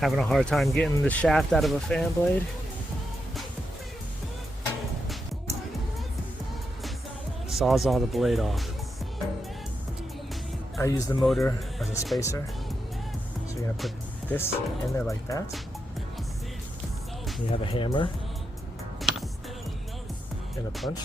Having a hard time getting the shaft out of a fan blade. Saws the blade off. I use the motor as a spacer. So you're gonna put this in there like that. You have a hammer and a punch.